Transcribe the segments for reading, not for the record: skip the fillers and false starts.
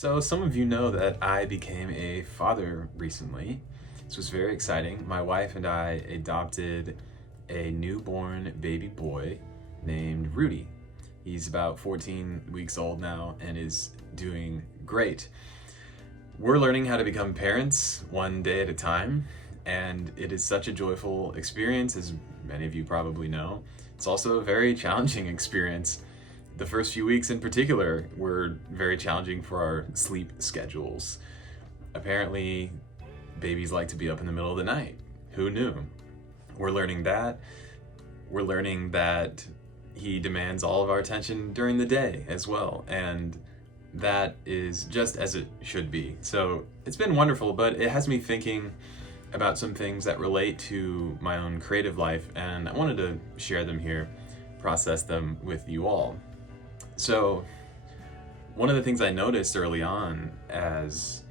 So, some of you know that I became a father recently. This was very exciting. My wife and I adopted a newborn baby boy named Rudy. He's about 14 weeks old now and is doing great. We're learning how to become parents one day at a time, and it is such a joyful experience, as many of you probably know. It's also a very challenging experience. The first few weeks in particular were very challenging for our sleep schedules. Apparently, babies like to be up in the middle of the night. Who knew? We're learning that. We're learning that he demands all of our attention during the day as well, and that is just as it should be. So it's been wonderful, but it has me thinking about some things that relate to my own creative life, and I wanted to share them here, process them with you all. So, one of the things I noticed early on as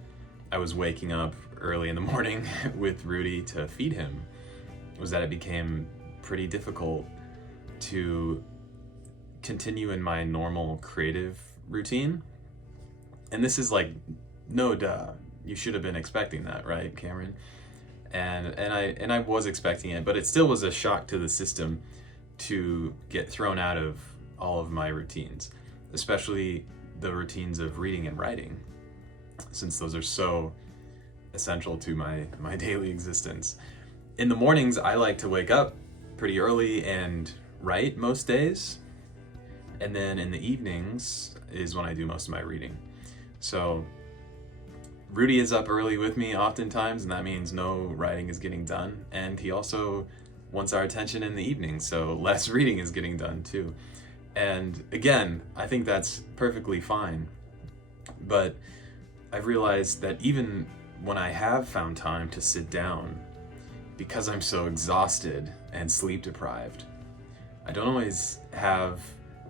I was waking up early in the morning with Rudy to feed him was that it became pretty difficult to continue in my normal creative routine. And this is like, no duh, you should have been expecting that, right, Cameron? And I was expecting it, but it still was a shock to the system to get thrown out of all of my routines, especially the routines of reading and writing, since those are so essential to my daily existence. In the mornings, I like to wake up pretty early and write most days, and then in the evenings is when I do most of my reading. So Rudy is up early with me oftentimes, and that means no writing is getting done, and he also wants our attention in the evening, so less reading is getting done too. And again, I think that's perfectly fine. But I've realized that even when I have found time to sit down, because I'm so exhausted and sleep deprived, I don't always have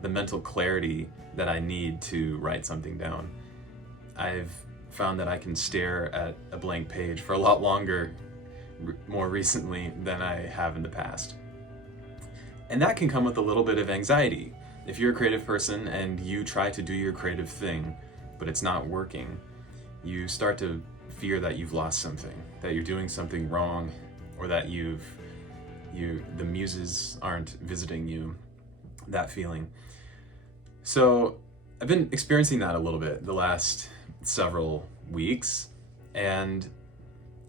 the mental clarity that I need to write something down. I've found that I can stare at a blank page for a lot longer more recently than I have in the past. And that can come with a little bit of anxiety. If you're a creative person and you try to do your creative thing, but it's not working, you start to fear that you've lost something, that you're doing something wrong, or that the muses aren't visiting you, that feeling. So I've been experiencing that a little bit the last several weeks, and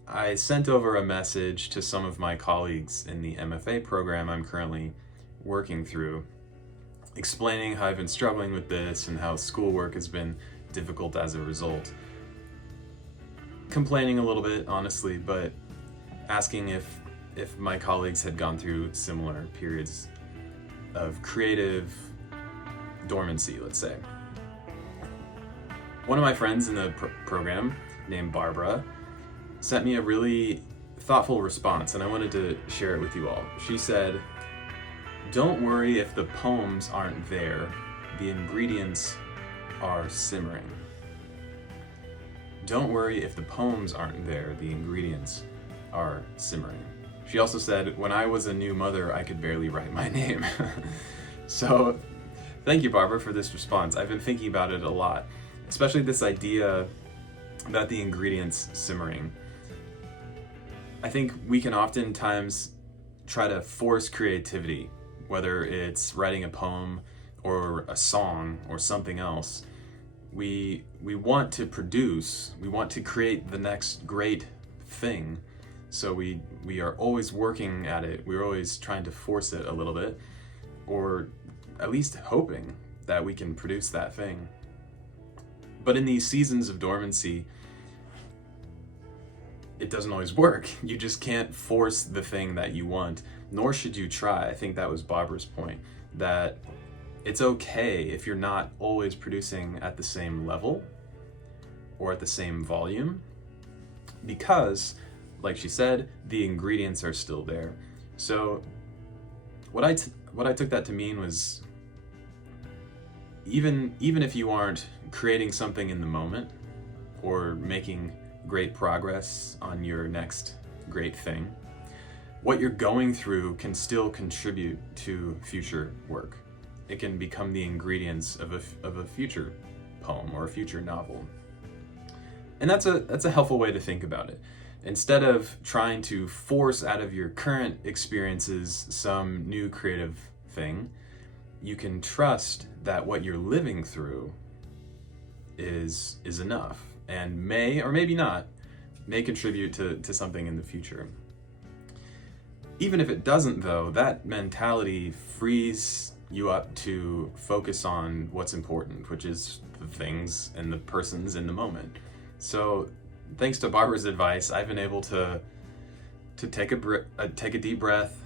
I sent over a message to some of my colleagues in the MFA program I'm currently working through, explaining how I've been struggling with this and how schoolwork has been difficult as a result. Complaining a little bit, honestly, but asking if my colleagues had gone through similar periods of creative dormancy, let's say. One of my friends in the program, named Barbara, sent me a really thoughtful response, and I wanted to share it with you all. She said, "Don't worry if the poems aren't there, the ingredients are simmering." Don't worry if the poems aren't there, the ingredients are simmering. She also said, "When I was a new mother, I could barely write my name." So, thank you, Barbara, for this response. I've been thinking about it a lot, especially this idea about the ingredients simmering. I think we can oftentimes try to force creativity, whether it's writing a poem or a song or something else. We want to produce, we want to create the next great thing. So we are always working at it. We're always trying to force it a little bit, or at least hoping that we can produce that thing. But in these seasons of dormancy, it doesn't always work. You just can't force the thing that you want, nor should you try. I think that was Barbara's point, that it's okay if you're not always producing at the same level or at the same volume, because, like she said, the ingredients are still there. So what I took that to mean was, even if you aren't creating something in the moment or making great progress on your next great thing, what you're going through can still contribute to future work. It can become the ingredients of a future poem or a future novel. And that's a helpful way to think about it. Instead of trying to force out of your current experiences some new creative thing, you can trust that what you're living through is enough, and may, or maybe not, may contribute to something in the future. Even if it doesn't, though, that mentality frees you up to focus on what's important, which is the things and the persons in the moment. So thanks to Barbara's advice, I've been able to take a deep breath,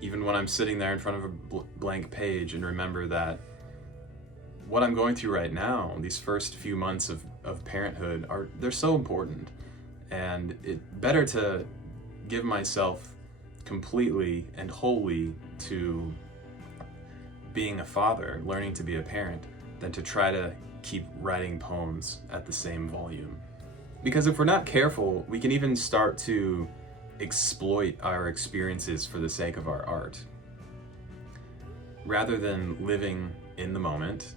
even when I'm sitting there in front of a blank page, and remember that what I'm going through right now, these first few months of parenthood, they're so important. And it's better to give myself completely and wholly to being a father, learning to be a parent, than to try to keep writing poems at the same volume. Because if we're not careful, we can even start to exploit our experiences for the sake of our art. Rather than living in the moment,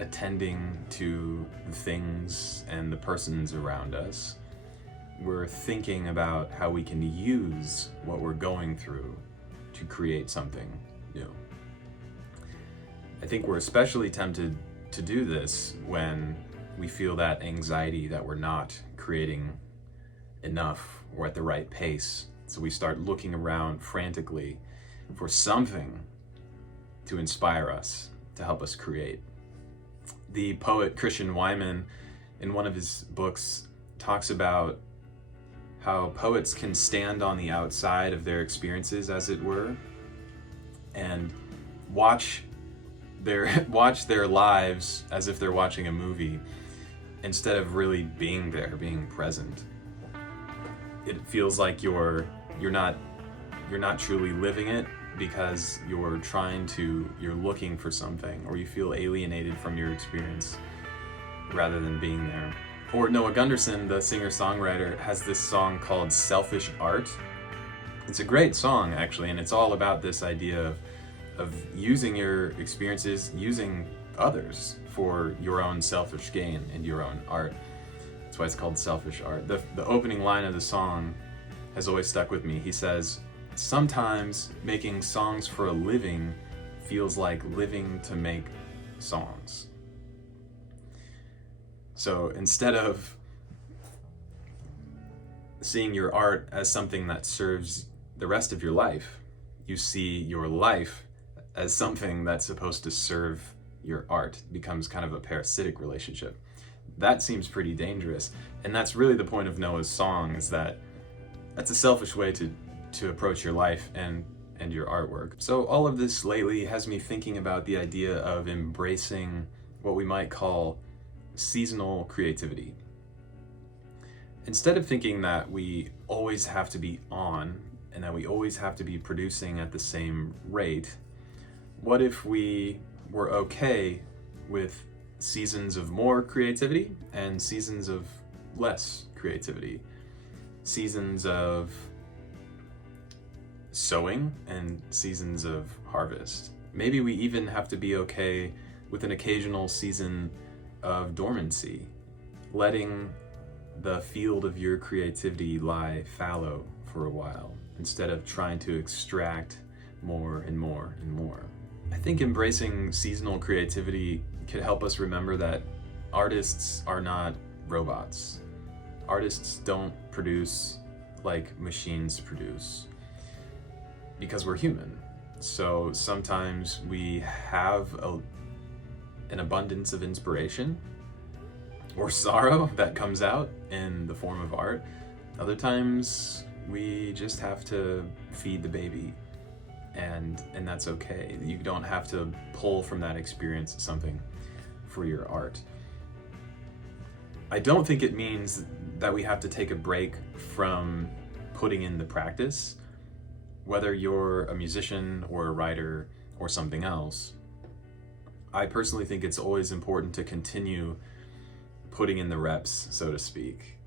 attending to the things and the persons around us, we're thinking about how we can use what we're going through to create something new. I think we're especially tempted to do this when we feel that anxiety that we're not creating enough or at the right pace. So we start looking around frantically for something to inspire us, to help us create. The poet Christian Wyman, in one of his books, talks about how poets can stand on the outside of their experiences, as it were, and watch their lives as if they're watching a movie, instead of really being there, being present. It feels like you're not truly living it, because you're looking for something, or you feel alienated from your experience rather than being there. Or Noah Gunderson, the singer-songwriter, has this song called Selfish Art. It's a great song, actually, and it's all about this idea of using your experiences, using others for your own selfish gain and your own art. That's why it's called Selfish Art. The opening line of the song has always stuck with me. He says, "Sometimes making songs for a living feels like living to make songs." So instead of seeing your art as something that serves the rest of your life, you see your life as something that's supposed to serve your art. It becomes kind of a parasitic relationship. That seems pretty dangerous. And that's really the point of Noah's song, is that that's a selfish way to approach your life and your artwork. So all of this lately has me thinking about the idea of embracing what we might call seasonal creativity. Instead of thinking that we always have to be on and that we always have to be producing at the same rate, what if we were okay with seasons of more creativity and seasons of less creativity? Seasons of sowing and seasons of harvest. Maybe we even have to be okay with an occasional season of dormancy, letting the field of your creativity lie fallow for a while, instead of trying to extract more and more and more. I think embracing seasonal creativity could help us remember that artists are not robots. Artists don't produce like machines produce, because we're human. So sometimes we have an abundance of inspiration or sorrow that comes out in the form of art. Other times we just have to feed the baby, and that's okay. You don't have to pull from that experience something for your art. I don't think it means that we have to take a break from putting in the practice, whether you're a musician or a writer or something else. I personally think it's always important to continue putting in the reps, so to speak.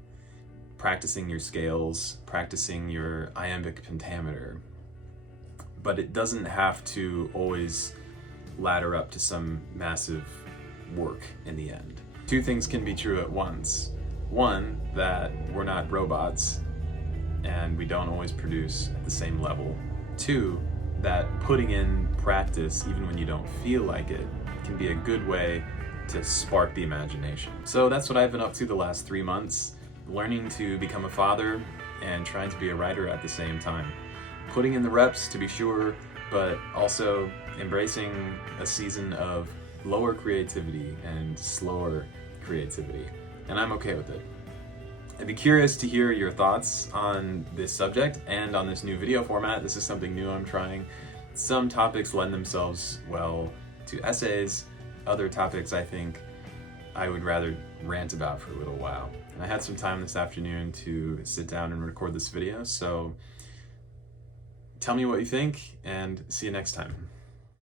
Practicing your scales, practicing your iambic pentameter. But it doesn't have to always ladder up to some massive work in the end. Two things can be true at once. One, that we're not robots and we don't always produce at the same level. Two, that putting in practice, even when you don't feel like it, can be a good way to spark the imagination. So that's what I've been up to the last 3 months, learning to become a father and trying to be a writer at the same time. Putting in the reps, to be sure, but also embracing a season of lower creativity and slower creativity. And I'm okay with it. I'd be curious to hear your thoughts on this subject and on this new video format. This is something new I'm trying. Some topics lend themselves well to essays. Other topics I think I would rather rant about for a little while. And I had some time this afternoon to sit down and record this video, so tell me what you think and see you next time.